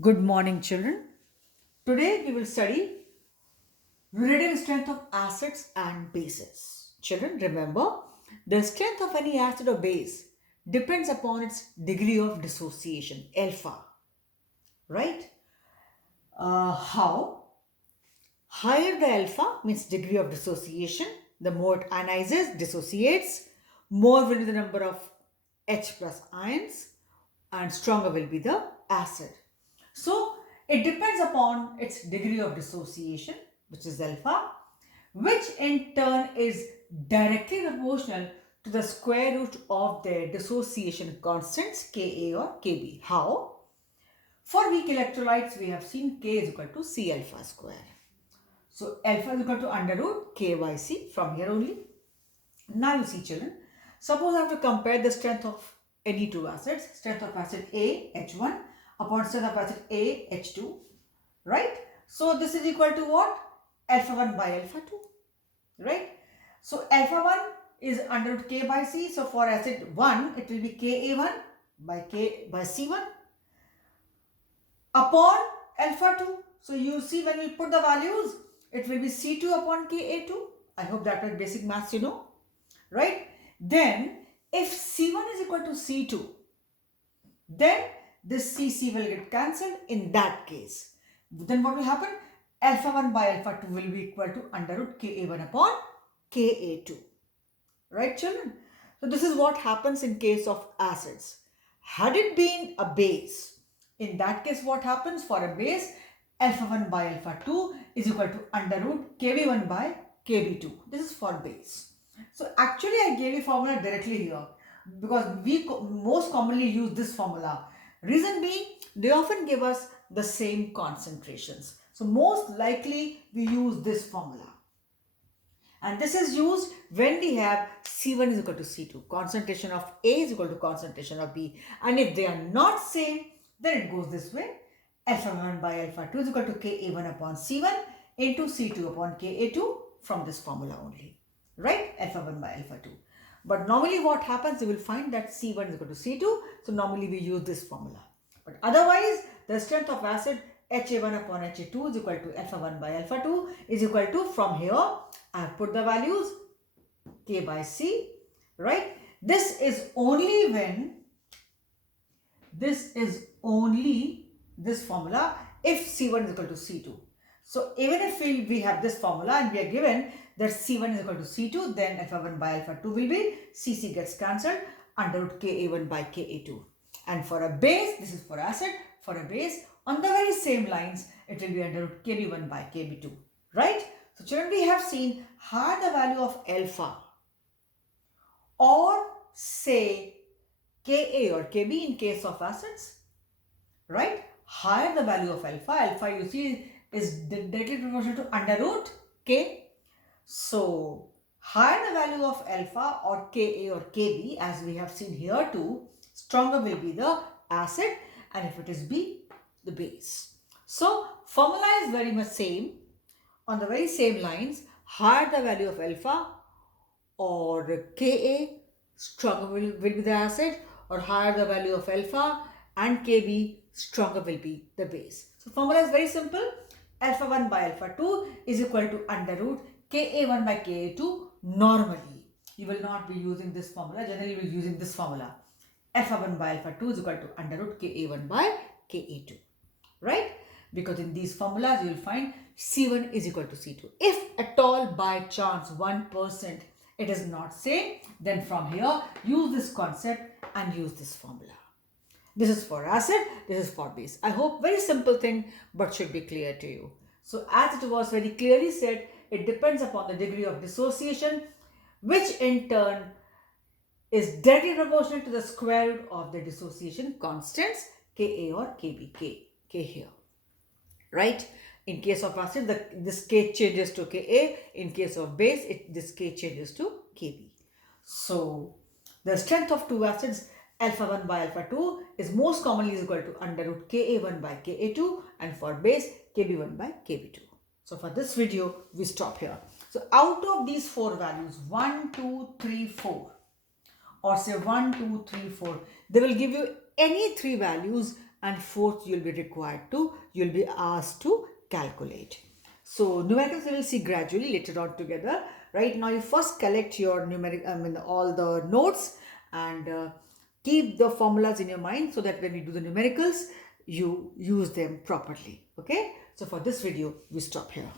Good morning, children. Today we will study relative strength of acids and bases. Children, remember the strength of any acid or base depends upon its degree of dissociation, alpha, right? How? Higher the alpha means degree of dissociation, the more it ionizes, dissociates, more will be the number of H plus ions, and stronger will be the acid. So it depends upon its degree of dissociation, which is alpha, which in turn is directly proportional to the square root of their dissociation constants Ka or Kb. How? For weak electrolytes, we have seen K is equal to C alpha square. So alpha is equal to under root K by C from here only. Now you see, children, suppose I have to compare the strength of any two acids, strength of acid A, H1 upon strength of acid A, H2, right? So this is equal to what? Alpha 1 by alpha 2, right? So alpha 1 is under root K by C. So for acid 1, it will be Ka1 by K by C1 upon alpha 2. So you see when we put the values, it will be C2 upon Ka2. I hope that was basic maths you know, right? Then if C1 is equal to C2, then this CC will get cancelled in that case. Then what will happen? Alpha 1 by alpha 2 will be equal to under root Ka1 upon Ka2. Right, children? So this is what happens in case of acids. Had it been a base, in that case what happens for a base? Alpha 1 by alpha 2 is equal to under root Kb1 by Kb2. This is for base. So actually I gave a formula directly here because we most commonly use this formula. Reason being, they often give us the same concentrations. So most likely we use this formula. And this is used when we have C1 is equal to C2. Concentration of A is equal to concentration of B. And if they are not same, then it goes this way. Alpha 1 by alpha 2 is equal to Ka1 upon C1 into C2 upon Ka2 from this formula only. Right? Alpha 1 by alpha 2. But normally what happens, you will find that C1 is equal to C2. So normally we use this formula. But otherwise, the strength of acid Ha1 upon Ha2 is equal to alpha 1 by alpha 2 is equal to, from here, I have put the values K by C, right? This is only when, this formula if C1 is equal to C2. So even if we have this formula and we are given that C1 is equal to C2, then alpha 1 by alpha 2 will be CC gets cancelled under root Ka1 by Ka2. And for a base, this is for acid, for a base, on the very same lines, it will be under root Kb1 by Kb2, right? So children, we have seen higher the value of alpha or say Ka or Kb in case of acids, right? Higher the value of alpha you see is directly proportional to under root K. So higher the value of alpha or Ka or Kb, as we have seen here too, stronger will be the acid, and if it is B, the base. So formula is very much same. On the very same lines, higher the value of alpha or Ka, stronger will be the acid, or higher the value of alpha and Kb, stronger will be the base. So formula is very simple. Alpha 1 by alpha 2 is equal to under root Ka1 by Ka2 normally. You will not be using this formula. Generally, you will be using this formula. Alpha 1 by alpha 2 is equal to under root Ka1 by Ka2. Right? Because in these formulas, you will find C1 is equal to C2. If at all by chance 1% it is not same, then from here, use this concept and use this formula. This is for acid, this is for base. I hope very simple thing, but should be clear to you. So as it was very clearly said, it depends upon the degree of dissociation, which in turn is directly proportional to the square root of the dissociation constants Ka or Kb, K here, right? In case of acid, this K changes to Ka. In case of base, this K changes to Kb. So the strength of two acids, alpha 1 by alpha 2, is most commonly equal to under root Ka1 by Ka2, and for base, Kb1 by Kb2. So for this video, we stop here. So out of these four values, 1, 2, 3, 4, or say 1, 2, 3, 4, they will give you any three values and fourth you'll be asked to calculate. So numericals we will see gradually later on together. Right now you first collect your all the notes and keep the formulas in your mind so that when you do the numericals you use them properly. Okay, so for this video we stop here.